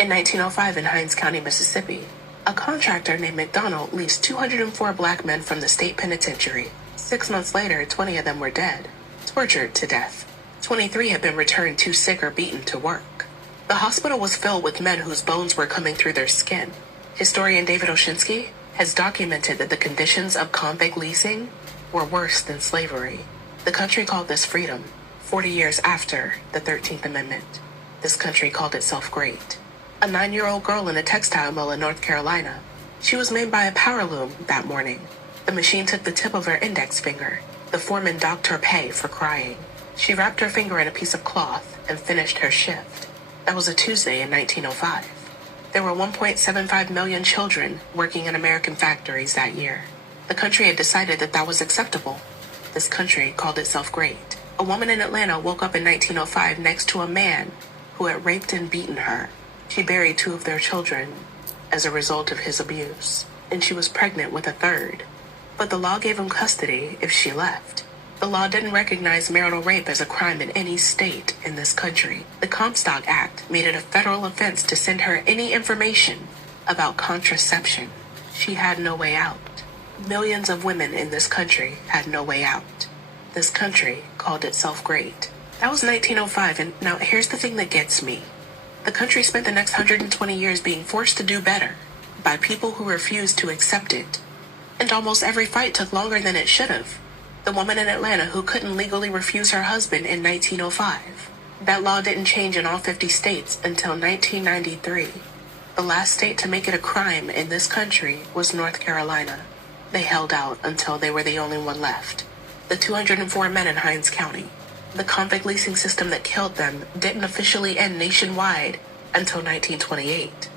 In 1905 in Hinds County, Mississippi, a contractor named McDonald leased 204 black men from the state penitentiary. 6 months later, 20 of them were dead, tortured to death. 23 had been returned too sick or beaten to work. The hospital was filled with men whose bones were coming through their skin. Historian David Oshinsky has documented that the conditions of convict leasing were worse than slavery. The country called this freedom. 40 years after the 13th Amendment, this country called itself great. A 9-year-old girl in a textile mill in North Carolina. She was made by a power loom that morning. The machine took the tip of her index finger. The foreman docked her pay for crying. She wrapped her finger in a piece of cloth and finished her shift. That was a Tuesday in 1905. There were 1.75 million children working in American factories that year. The country had decided that that was acceptable. This country called itself great. A woman in Atlanta woke up in 1905 next to a man who had raped and beaten her. She buried 2 of their children as a result of his abuse, and she was pregnant with a 3rd. But the law gave him custody if she left. The law didn't recognize marital rape as a crime in any state in this country. The Comstock Act made it a federal offense to send her any information about contraception. She had no way out. Millions of women in this country had no way out. This country called itself great. That was 1905, and now here's the thing that gets me. The country spent the next 120 years being forced to do better by people who refused to accept it. And almost every fight took longer than it should have. The woman in Atlanta who couldn't legally refuse her husband in 1905. That law didn't change in all 50 states until 1993. The last state to make it a crime in this country was North Carolina. They held out until they were the only one left. The 204 men in Hinds County. The convict leasing system that killed them didn't officially end nationwide until 1928.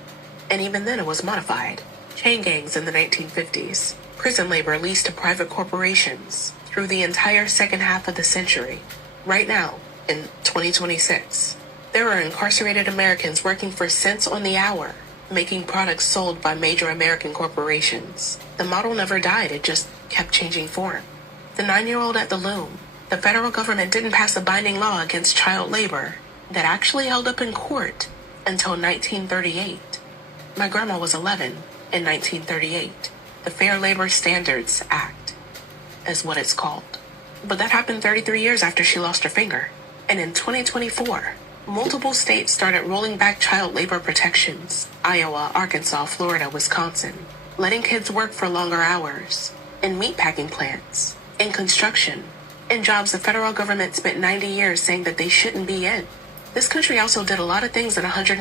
And even then it was modified. Chain gangs in the 1950s. Prison labor leased to private corporations through the entire second half of the century. Right now, in 2026, there are incarcerated Americans working for cents on the hour, making products sold by major American corporations. The model never died, it just kept changing form. The 9-year-old at the loom. The federal government didn't pass a binding law against child labor that actually held up in court until 1938. My grandma was 11 in 1938. The Fair Labor Standards Act is what it's called. But that happened 33 years after she lost her finger. And in 2024, multiple states started rolling back child labor protections. Iowa, Arkansas, Florida, Wisconsin, letting kids work for longer hours in meatpacking plants, in construction, in jobs the federal government spent 90 years saying that they shouldn't be in. This country also did a lot of things that 100